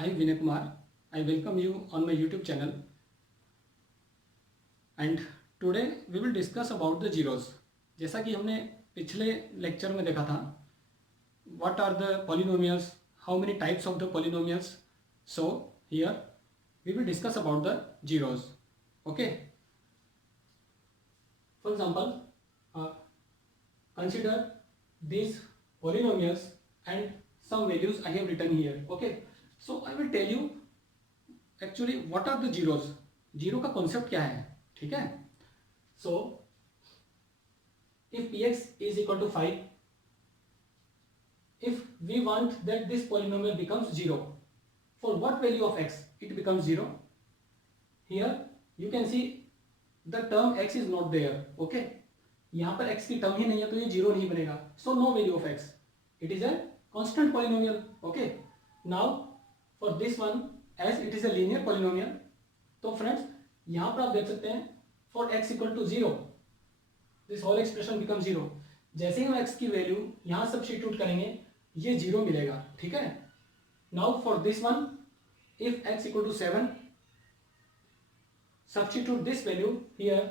I Vinay Kumar. I welcome you on my YouTube channel. And today we will discuss about the zeros. जैसा कि हमने पिछले lecture में देखा था, what are the polynomials, how many types of the polynomials. So here we will discuss about the zeros. Okay. For example, consider these polynomials and some values I have written here. Okay. So I will tell you actually what are the zeros. Zero का concept क्या है, ठीक है. So if px is equal to 5, if we want that this polynomial becomes 0, for what value of x it becomes 0? Here you can see the term x is not there. Okay, यहाँ पर x की term ही नहीं है तो ये 0 नहीं बनेगा. So no value of x, it is a constant polynomial. Okay, now for this one, as it is a linear polynomial, तो फ्रेंड्स यहाँ पर आप देख सकते हैं for x equal to 0, this whole expression becomes 0. जैसे ही हम x की वैल्यू यहाँ सब्स्टिट्यूट करेंगे ये 0 मिलेगा, ठीक है. Now for this one, if x equal to 7, substitute this value here,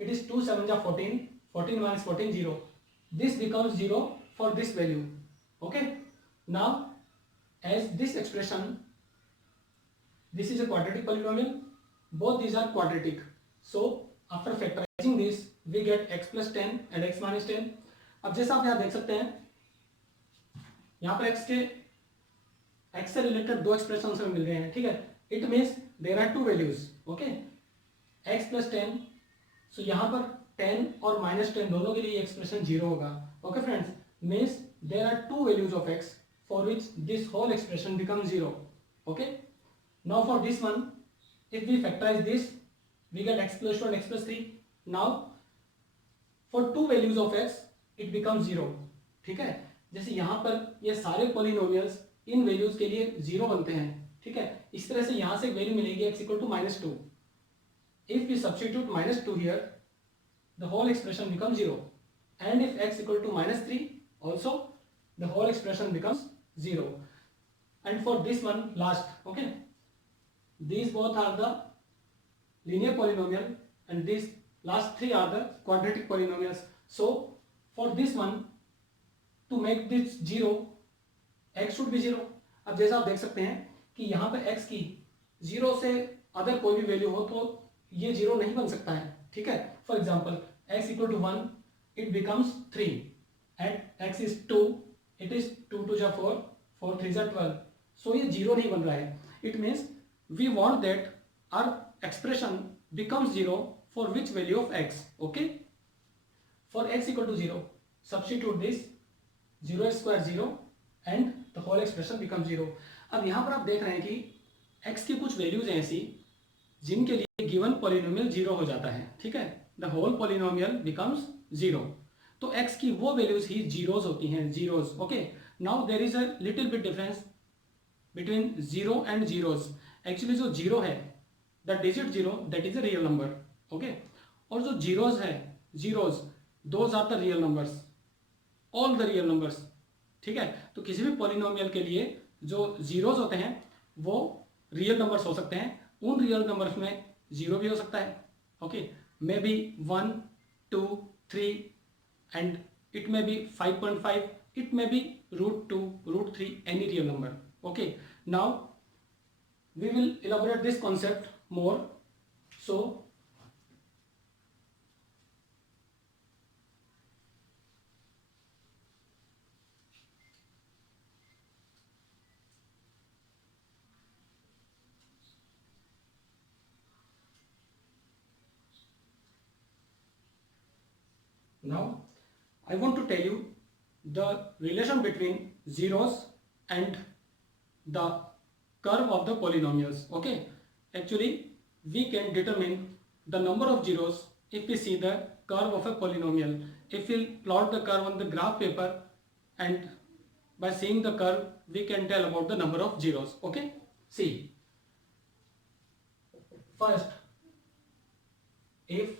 it is 2 7 ja 14, 14 minus 14 0. This becomes 0 for this value. Okay, now as this expression, this is a quadratic polynomial, both these are quadratic, so after factorizing this we get x plus 10 and x minus 10. अब जैसा आप यहाँ देख सकते हैं, यहाँ पर x से रिलेटेड दो एक्सप्रेशन हमें मिल रहे हैं, ठीक है. It means there are two values. Okay, x plus 10, so यहाँ पर 10 और माइनस 10 दोनों के लिए एक्सप्रेशन 0 होगा. Okay friends, means there are two values of x for which this whole expression becomes 0. Okay, now for this one, if we factorize this, we get x plus 2 and x plus 3. Now for two values of x it becomes 0. ठीक है, जैसे यहाँ पर ये सारे polynomials इन values के लिए 0 बनते हैं, ठीक है. इस तरह से यहाँ से एक वैल्यू मिलेगी x equal to -2. If we substitute -2 here, the whole expression becomes 0. And if x equal to -3 also, the whole expression becomes 0. And for this one last, okay, these both are the linear polynomial and these last three are the quadratic polynomials. So for this one, to make this 0, x should be 0. अब जैसा आप देख सकते हैं कि यहाँ पर x की 0 से अदर कोई भी वैल्यू हो तो ये 0 नहीं बन सकता है, ठीक है. For example x equal to 1, it becomes 3 and x is 2, it is 2 2 जा 4, 4 3 जा 12. So ये 0 नहीं बन रहा है. It means we want that our expression becomes 0 for which value of x. Okay, for x equal to 0, substitute this 0 square 0 and the whole expression becomes 0. अब यहाँ पर आप देख रहे हैं कि x की कुछ वैल्यूज हैं ऐसी जिनके लिए गिवन पॉलिनोमियल 0 हो जाता है, ठीक है. The whole polynomial becomes 0. तो x की वो वैल्यूज ही जीरोज होती हैं, zeros. Okay, now there is a little bit difference between 0 and zeros. Actually जो 0 है, the digit 0, that is a real number. Okay, और जो जीरोज है, zeros, those are the real numbers, all the real numbers, ठीक है. तो किसी भी पॉलिनोमियल के लिए जो जीरोज होते हैं वो रियल नंबर्स हो सकते हैं. उन रियल नंबर्स में 0 भी हो सकता है. Okay, may be 1 2 3 and it may be 5.5, it may be √2, √3, any real number. Okay, now we will elaborate this concept more. So now I want to tell you the relation between zeros and the curve of the polynomials. Okay, actually we can determine the number of zeros if we see the curve of a polynomial. If we plot the curve on the graph paper and by seeing the curve we can tell about the number of zeros. Okay, see, first if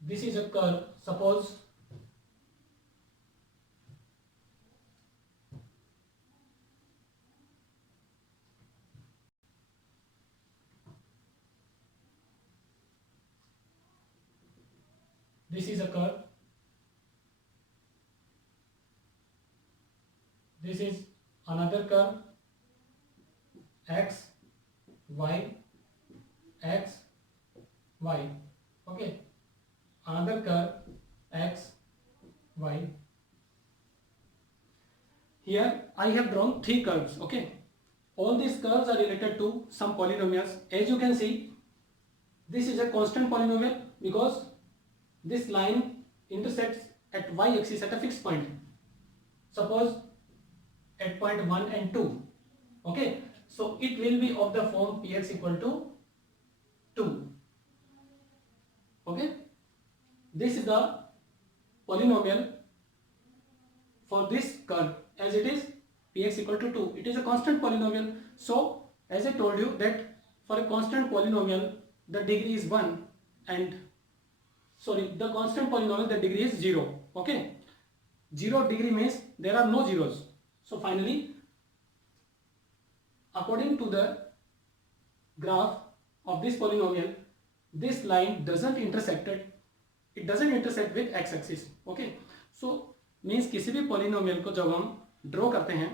this is a curve, suppose this is a curve, this is another curve, x y x y, okay, another curve x y. Here I have drawn three curves, okay. All these curves are related to some polynomials. As you can see, this is a constant polynomial because this line intersects at y-axis at a fixed point. Suppose at point 1 and 2, okay. So it will be of the form px equal to 2, okay. This is the polynomial for this curve, as it is px equal to 2. It is a constant polynomial. So as I told you that for a constant polynomial the degree is 1 and the constant polynomial the degree is 0, okay. 0 degree means there are no zeros. So finally, according to the graph of this polynomial, this line doesn't intersect with x-axis, okay. So means किसी भी polynomial को जब हम draw करते हैं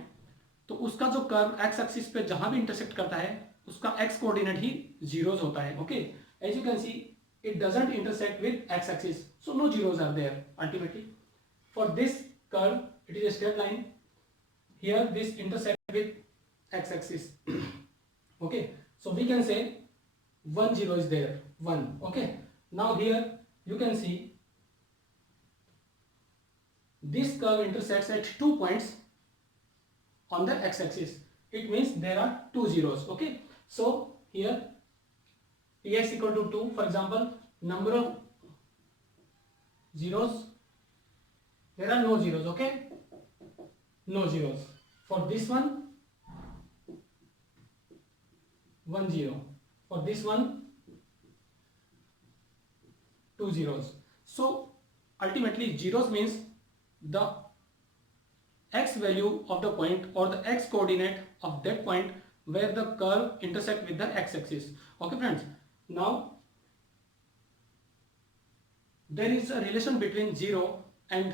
तो उसका जो कर्व एक्स एक्सिस पे जहां भी इंटरसेक्ट करता है उसका एक्स कोऑर्डिनेट ही जीरोस होता है, okay. As you can see it doesn't intersect with x-axis, so no zeros are there ultimately. For this curve it is a straight line. Here this intersects with x-axis okay, so we can say 1 0 is there, 1, okay. Now here you can see this curve intersects at 2 points on the x-axis. It means there are 2 zeros, okay. So here px equal to 2, for example, number of zeros, there are no zeros, okay, no zeros. For this one 1 0, for this one 2 zeros. So ultimately zeros means the x value of the point or the x coordinate of that point where the curve intersect with the x-axis, okay friends. Now there is a relation between 0 and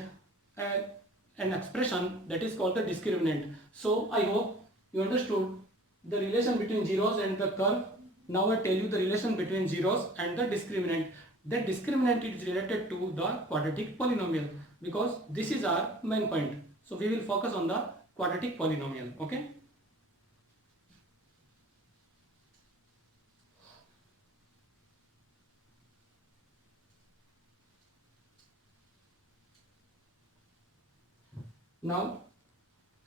an expression that is called the discriminant. So I hope you understood the relation between zeros and the curve. Now I tell you the relation between zeros and the discriminant. That discriminant is related to the quadratic polynomial because this is our main point. So we will focus on the quadratic polynomial, okay. Now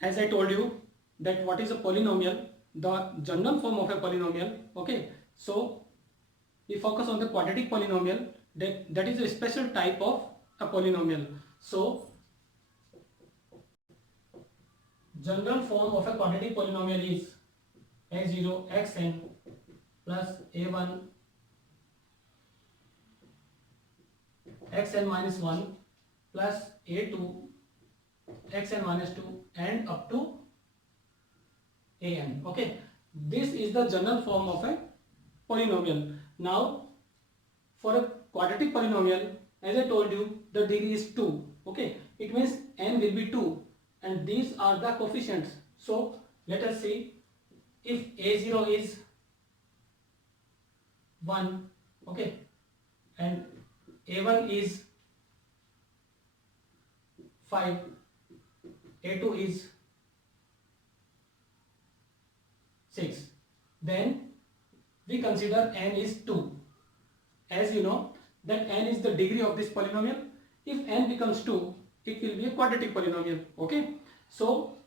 as I told you that what is a polynomial, the general form of a polynomial, okay. So we focus on the quadratic polynomial, that is a special type of a polynomial. So general form of a quadratic polynomial is a0 xn plus a1 xn minus 1 plus a2 xn minus 2 and up to an, okay. This is the general form of a polynomial. Now for a quadratic polynomial, as I told you, the degree is 2, okay. It means n will be 2 and these are the coefficients. So let us see, if a0 is 1, okay, and a1 is 5, a2 is 6, then we consider n is 2. As you know that n is the degree of this polynomial. If n becomes 2, it will be a quadratic polynomial, okay. So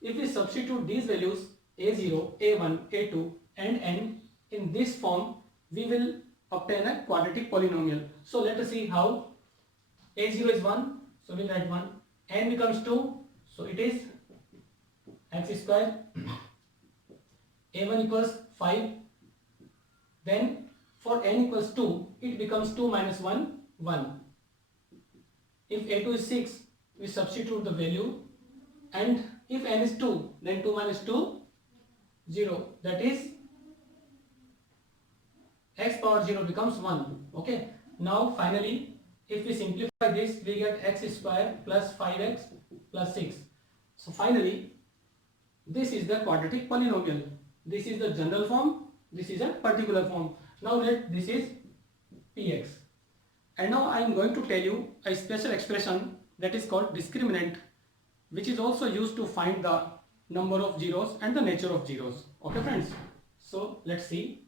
if we substitute these values a0, a1, a2 and n in this form, we will obtain a quadratic polynomial. So let us see how. a0 is 1, so we'll write 1. N becomes 2, so it is x square. a1 equals 5, then for n equals 2, it becomes 2 minus 1, 1. If a2 is 6, we substitute the value, and if n is 2, then 2 minus 2, 0. That is x power 0 becomes 1, okay. Now finally if we simplify this, we get x square plus 5x plus 6. So finally, this is the quadratic polynomial. This is the general form, this is a particular form. Now let this is px. And now I am going to tell you a special expression that is called discriminant, which is also used to find the number of zeros and the nature of zeros. Okay friends, so let's see.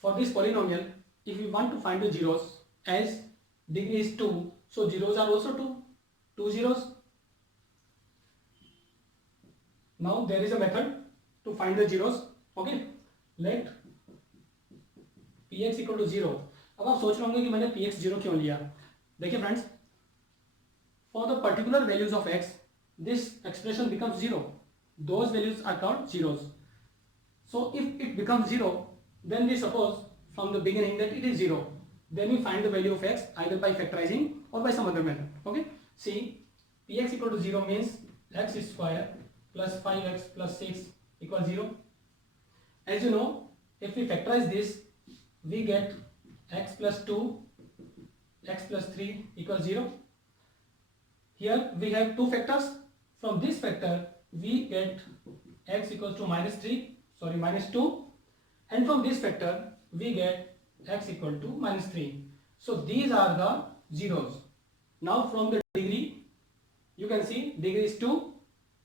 For this polynomial, if we want to find the zeros, as degree is 2, so zeros are also 2 zeros. Now there is a method to find the zeros. Okay, let px equal to 0. अब आप सोच रहे होंगे कि मैंने px 0 क्यों लिया. देखिए friends, for the particular values of x, this expression becomes 0. Those values are called zeros. So if it becomes 0, then we suppose from the beginning that it is 0. Then we find the value of x either by factorizing or by some other method. Okay, see, px equal to 0 means x square plus 5x plus 6 equals 0. As you know, if we factorize this, we get x plus 2, x plus 3 equals 0. Here we have two factors. From this factor, we get x equals to minus 2. And from this factor, we get x equal to minus 3. So these are the zeros. Now from the degree, you can see degree is 2.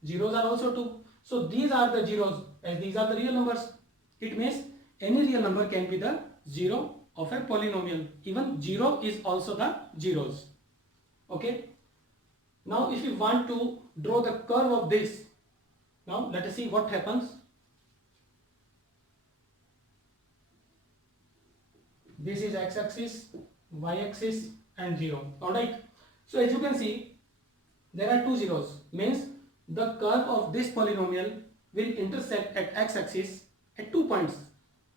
Zeros are also 2. So these are the zeros, as these are the real numbers. It means any real number can be the zero of a polynomial. Even 0 is also the zeros. Okay. Now if you want to draw the curve of this, now let us see what happens. This is x-axis, y-axis and 0. Alright. So as you can see, there are two zeros. Means the curve of this polynomial will intersect at x-axis at 2 points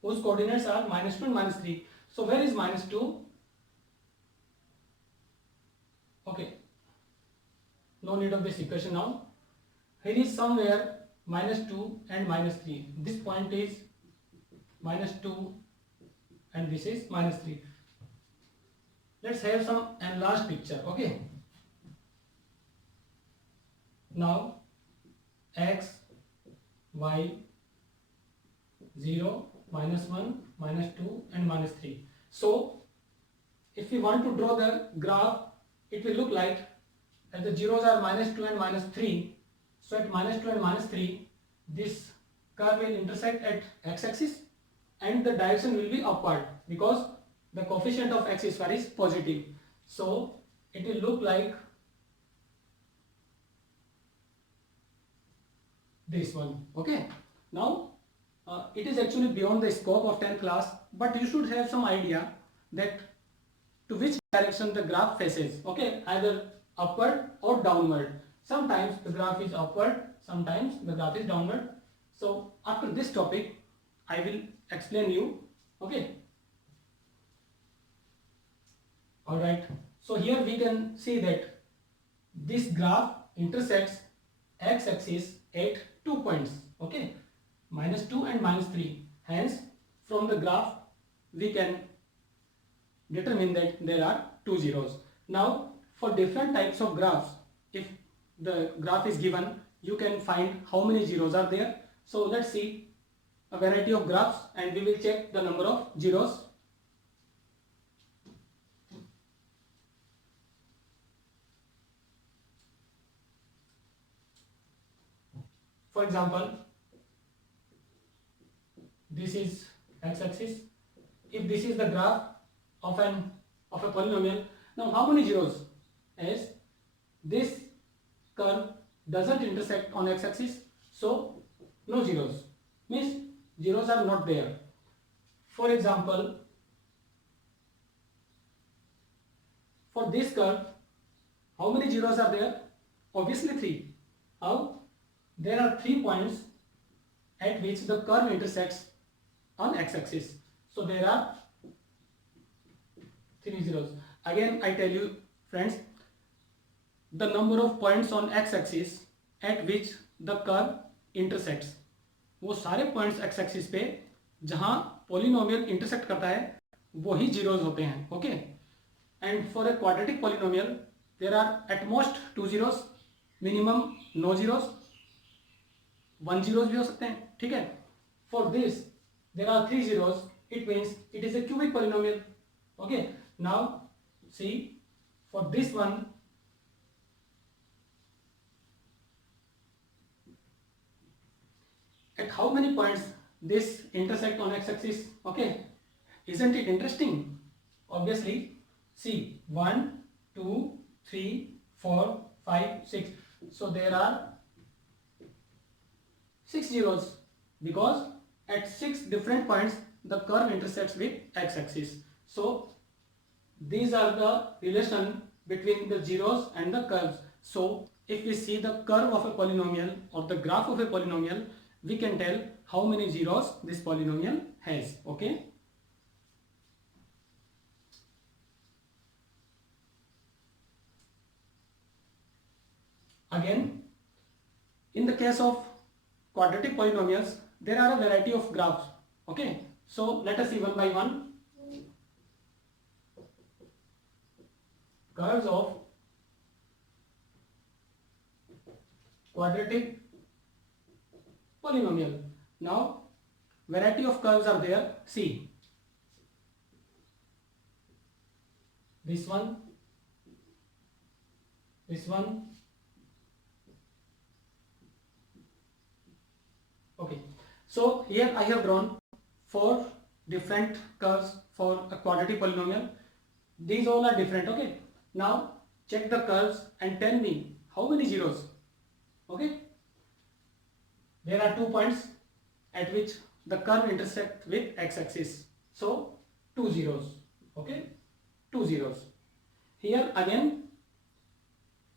whose coordinates are minus 2 and minus 3. So where is minus 2? Okay. No need of this equation now. Here is somewhere minus 2 and minus 3. This point is minus 2 and this is minus 3. Let's have some enlarged picture. Okay. Now x, y, 0, minus 1, minus 2 and minus 3. So if we want to draw the graph, it will look like, as the zeros are minus 2 and minus 3. So at minus 2 and minus 3, this curve will intersect at x-axis and the direction will be upward because the coefficient of x square is positive. So it will look like this one. Okay. Now it is actually beyond the scope of 10th class, but you should have some idea that to which direction the graph faces. Okay, either upward or downward. Sometimes the graph is upward, sometimes the graph is downward. So after this topic, I will explain you. Okay. Alright. So here we can see that this graph intersects x-axis at 2 points. Okay. Minus 2 and minus 3. Hence, from the graph, we can determine that there are two zeros. Now, for different types of graphs, if the graph is given, you can find how many zeros are there. So let's see a variety of graphs and we will check the number of zeros. For example, this is x-axis. If this is the graph of a polynomial, now how many zeros? As this curve doesn't intersect on x-axis, so no zeros. Means zeros are not there. For example, for this curve, how many zeros are there? Obviously 3. How? There are 3 points at which the curve intersects on x-axis. So there are 3 zeros. Again, I tell you friends, the number of points on x axis at which the curve intersects, वो सारे points x axis पे जहां polynomial intersect करता है वही zeros होते हैं. Okay, and for a quadratic polynomial there are at most 2 zeros, minimum no zeros, 1 zeros भी हो सकते हैं. ठीक है, for this there are 3 zeros, it means it is a cubic polynomial. Okay, now see for this one, at how many points this intersect on x-axis. Okay, isn't it interesting? Obviously, see 1 2 3 4 5 6, so there are 6 zeros because at 6 different points the curve intersects with x-axis. So these are the relation between the zeros and the curves. So if we see the curve of a polynomial or the graph of a polynomial, we can tell how many zeros this polynomial has. Okay, again in the case of quadratic polynomials there are a variety of graphs. Okay, so let us see one by one. Curves of quadratic polynomial. Now variety of curves are there. See this one, this one. Okay, so here I have drawn 4 different curves for a quadratic polynomial. These all are different. Okay, now check the curves and tell me how many zeros. Okay, there are 2 points at which the curve intersect with x-axis, so 2 zeros. Okay, 2 zeros. Here again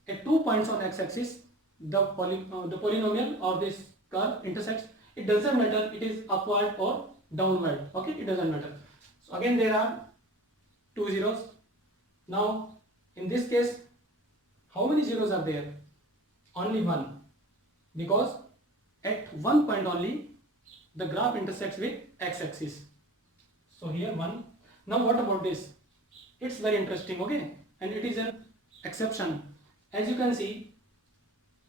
at 2 points on x-axis the polynomial or this curve intersects. It doesn't matter it is upward or downward. Okay, it doesn't matter. So again there are 2 zeros. Now in this case how many zeros are there? Only one, because at one point only the graph intersects with x-axis. So here 1. Now what about this? It's very interesting. Okay, and it is an exception. As you can see,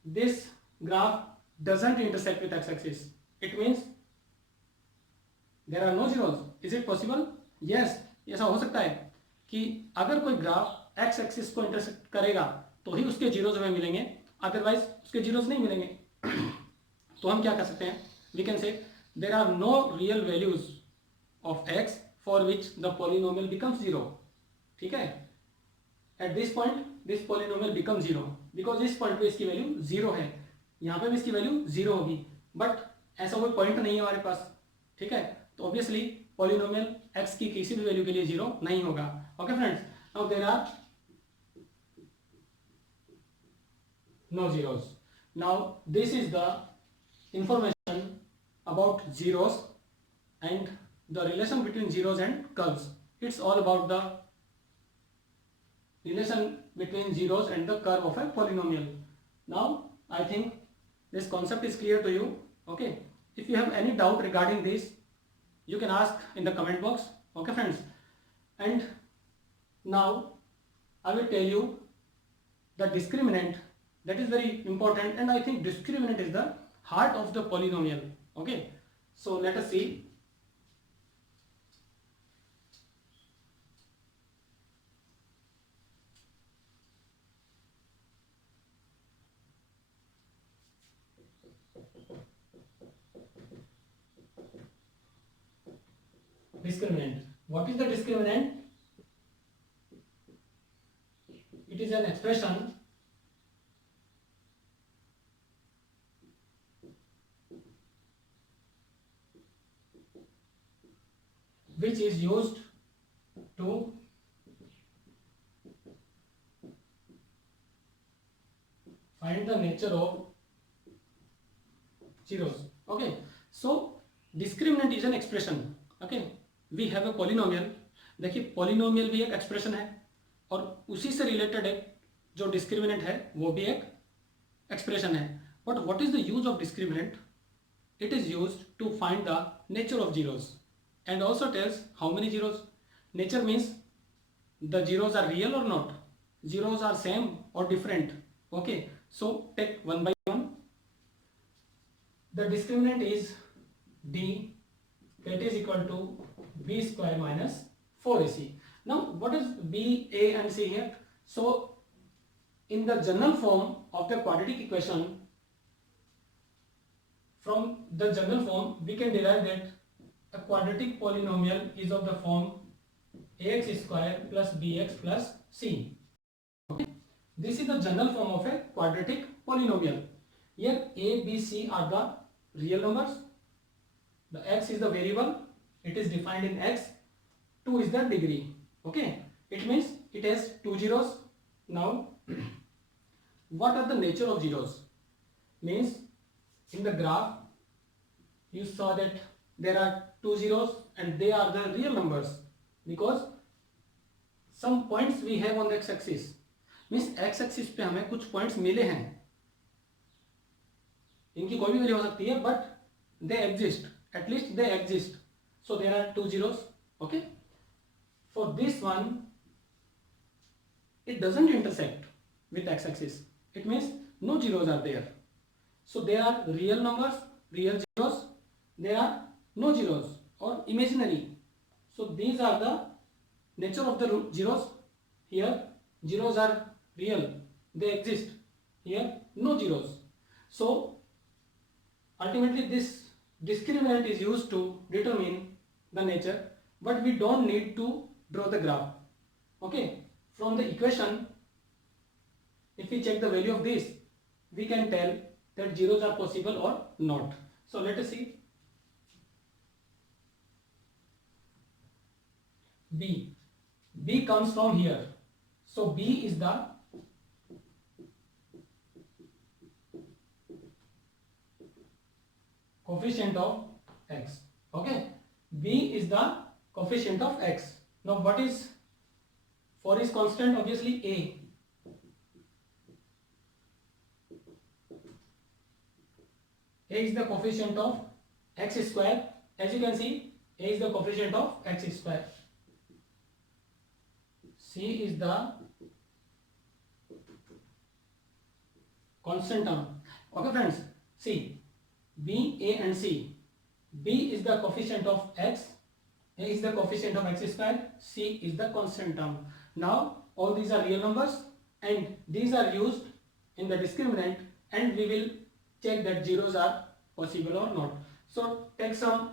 this graph doesn't intersect with x-axis. It means there are no zeros. Is it possible? Yes, ऐसा हो सकता है कि अगर कोई graph x axis को intersect करेगा तो ही उसके जीरोज हमें मिलेंगे, अदरवाइज उसके जीरोज नहीं मिलेंगे. तो हम क्या कर सकते हैं? We can say there are no real values of x for which the polynomial becomes zero. ठीक है, at this point this polynomial become zero because इस पॉइंट पे इसकी वैल्यू जीरो है, यहाँ पे भी इसकी वैल्यू जीरो होगी, बट ऐसा कोई पॉइंट नहीं है हमारे पास. ठीक है, तो ऑब्वियसली पॉलिनोमियल x की किसी भी वैल्यू के लिए जीरो नहीं होगा. Okay friends, now there are no zeros. Now this is the information about zeros and the relation between zeros and curves. It's all about the relation between zeros and the curve of a polynomial. Now I think this concept is clear to you. Okay, if you have any doubt regarding this you can ask in the comment box. Okay friends, and now I will tell you the discriminant. That is very important, and I think discriminant is the heart of the polynomial. Okay, so let us see. Discriminant. What is the discriminant? It is an expression which is used to find the nature of zeros. Okay, so discriminant is an expression. Okay, we have a polynomial. देखिए polynomial भी एक expression है और उसी से related एक जो discriminant है वो भी एक एक्सप्रेशन है. But what is the use of discriminant? It is used to find the nature of zeros and also tells how many zeros. Nature means the zeros are real or not. Zeros are same or different. Okay, so take one by one. The discriminant is d, that is equal to b square minus 4ac. Now what is b, a and c here? So in the general form of the quadratic equation, from the general form we can derive that a quadratic polynomial is of the form ax square plus bx plus c. Okay, this is the general form of a quadratic polynomial. Here a, b, c are the real numbers. The x is the variable, it is defined in x. 2 is the degree. Okay, it means it has two zeros. Now what are the nature of zeros? Means in the graph you saw that there are two zeros and they are the real numbers because some points we have on the x-axis. Means x-axis पे हमें कुछ points मिले हैं, इनकी कोई भी value हो सकती है but they exist, at least they exist. So there are two zeros. Okay, for this one it doesn't intersect with x-axis, it means no zeros are there. So there are real numbers, real zeros, there are no zeros or imaginary. So these are the nature of the zeros. Here zeros are real, they exist. Here no zeros. So ultimately this discriminant is used to determine the nature, but we don't need to draw the graph. Okay, from the equation if we check the value of this, we can tell that zeros are possible or not. So let us see. B comes from here, so B is the coefficient of x. Okay, B is the coefficient of x. Now what is, for is constant, obviously A. A is the coefficient of x square. As you can see, A is the coefficient of x square. C is the constant term. Okay friends, see B, A and C. B is the coefficient of x, A is the coefficient of x square, C is the constant term. Now all these are real numbers and these are used in the discriminant, and we will check that zeros are possible or not. So take some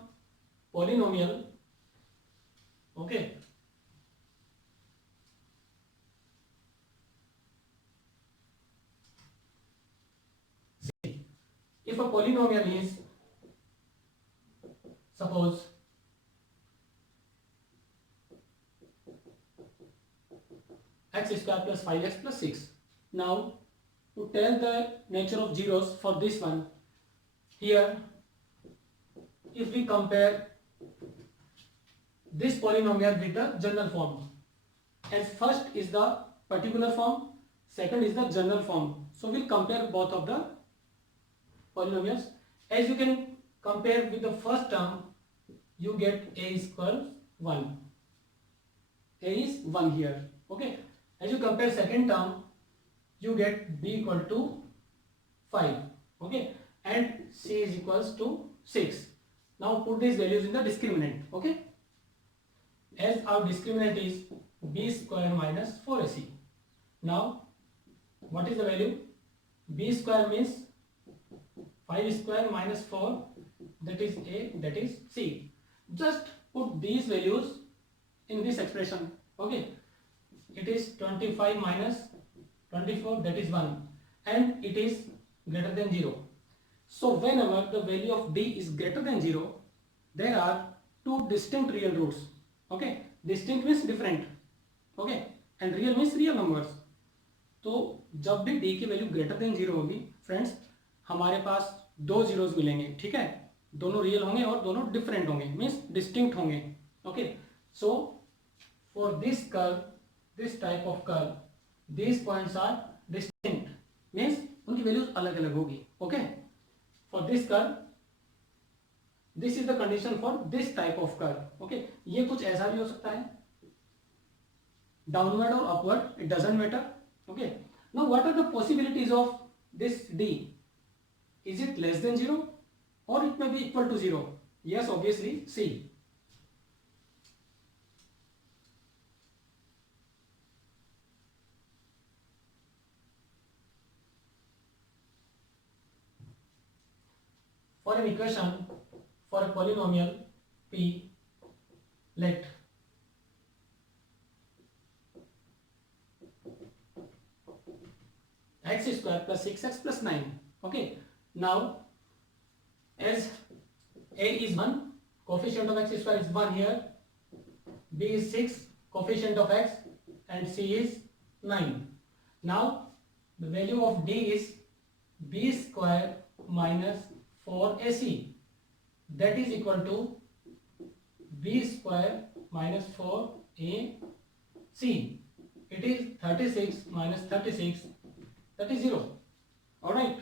polynomial. Okay, if a polynomial is, suppose x square plus 5x plus 6. Now to tell the nature of zeros for this one, here if we compare this polynomial with the general form, as first is the particular form, second is the general form. So we'll compare both of the polynomials. As you can compare with the first term, you get a is equal 1. A is 1 here. Okay. As you compare second term, you get b equal to 5. Okay. And c is equals to 6. Now put these values in the discriminant. Okay. As our discriminant is b square minus 4ac. Now what is the value? B square means 5 square minus 4, that is A, that is C. Just put these values in this expression. Okay, it is 25 minus 24, that is 1, and it is greater than 0. So whenever the value of B is greater than 0, there are two distinct real roots. Okay, distinct means different. Okay, and real means real numbers. तो जब भी d की value greater than 0 होगी friends, हमारे पास दो zeros मिलेंगे. ठीक है, दोनों रियल होंगे और दोनों डिफरेंट होंगे, मीन्स डिस्टिंक्ट होंगे. Okay, so for this curve, this type of curve, these points are distinct, means उनकी वैल्यूज अलग अलग होगी. Okay, for this curve this is the condition for this type of curve. Okay, ये कुछ ऐसा भी हो सकता है, डाउनवर्ड और upward, it doesn't matter. Okay, now what are the possibilities of this d? Is it less than 0 or it may be equal to 0? Yes, obviously. See, for an equation for a polynomial p, let x square plus 6x plus 9. Okay, now as a is 1, coefficient of x square is 1 here, b is 6, coefficient of x, and c is 9. Now the value of d is b square minus 4ac, that is equal to b square minus 4ac. It is 36 minus 36, that is 0. Alright,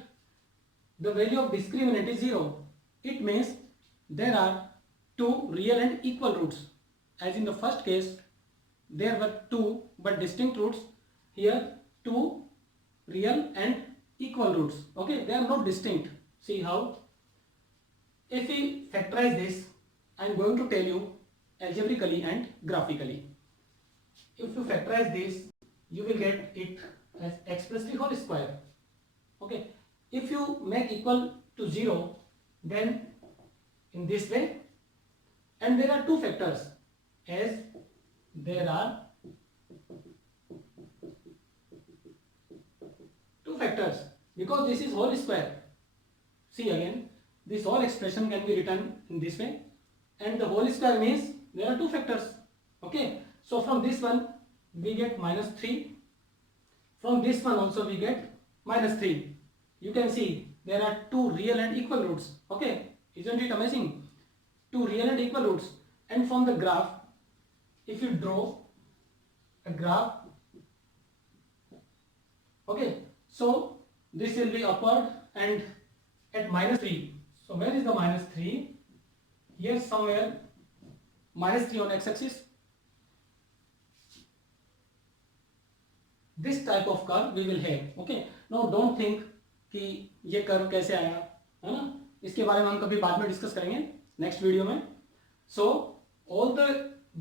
the value of discriminant is 0. It means there are two real and equal roots. As in the first case, there were two but distinct roots. Here, two real and equal roots. Okay, they are not distinct. See how? If we factorize this, I am going to tell you algebraically and graphically. If you factorize this, you will get it as x plus 3 whole square. Okay, if you make equal to 0, then in this way, and there are two factors, as there are two factors, because this is whole square. See again, this whole expression can be written in this way, and the whole square means there are two factors. Okay, so from this one we get minus 3, from this one also we get minus 3. You can see there are two real and equal roots. Okay, isn't it amazing? Two real and equal roots. And from the graph, if you draw a graph, okay, so this will be upward and at minus 3. So where is the minus 3? Here somewhere, minus 3 on x-axis. This type of curve we will have. Okay, now don't think कि ये curve कैसे आया, है ना, इसके बारे में हम कभी बाद में डिस्कस करेंगे नेक्स्ट वीडियो में. So all the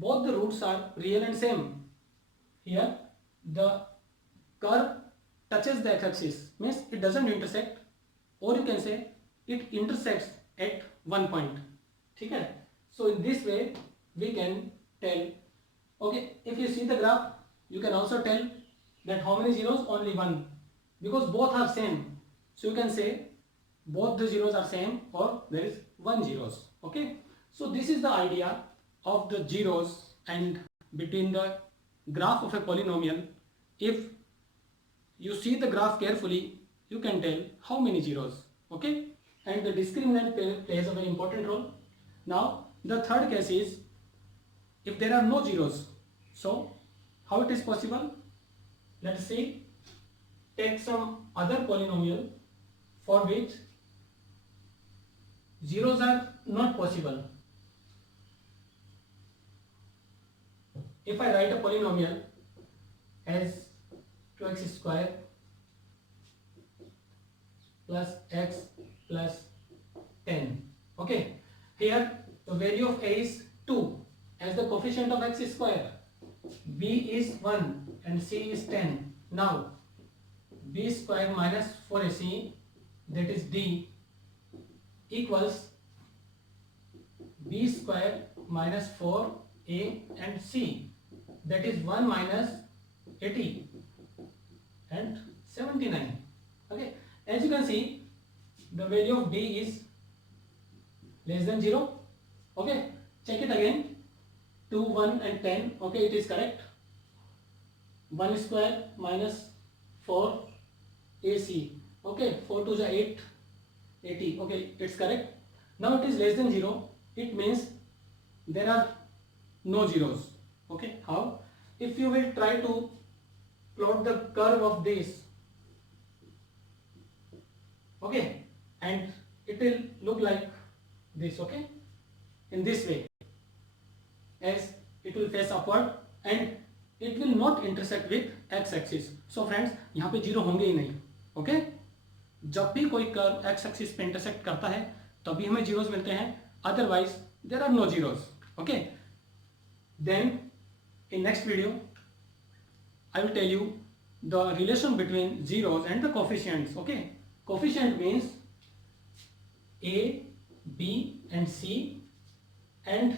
both the roots are real and same. Here the curve touches the x axis, means it doesn't intersect, और you can say it intersects at one point. ठीक है, so in this way we can tell. Okay, if you see the graph, you can also tell that how many zeros? Only one, because both are same. So you can say both the zeros are same or there is one zeros. Okay, so this is the idea of the zeros, and between the graph of a polynomial, if you see the graph carefully, you can tell how many zeros. Okay, and the discriminant plays a very important role. Now the third case is if there are no zeros. So how it is possible? Let's see, take some other polynomial for which zeros are not possible. If I write a polynomial as 2x square plus x plus 10. Okay, here the value of a is 2 as the coefficient of x square, b is 1 and c is 10. Now b square minus 4ac, that is d, equals b square minus 4a and c, that is 1 minus 80 and 79. Okay, as you can see, the value of d is less than 0. Okay, check it again. 2, 1 and 10. Okay, it is correct. 1 square minus 4 ac. Okay, 4 to the 8, 80. Okay, it's correct. Now it is less than 0. It means there are no zeros. Okay, how? If you will try to plot the curve of this, okay, and it will look like this, okay, in this way, as it will face upward and it will not intersect with x axis. So friends, यहाँ पे zero होंगे ही नहीं, okay. जब भी कोई curve x axis पे intersect करता है तभी हमें जीरोस मिलते हैं, otherwise there are no zeros, okay. Then in next video I will tell you the relation between zeros and the coefficients, okay. Coefficient means a, b and c and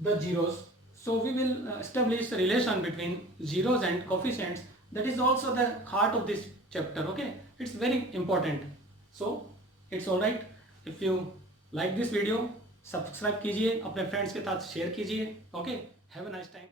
the zeros. So we will establish a relation between zeros and coefficients. That is also the heart of this chapter, okay. It's very important. So it's all right. If you like this video, subscribe कीजिए, अपने friends के साथ share कीजिए, okay. Have a nice time.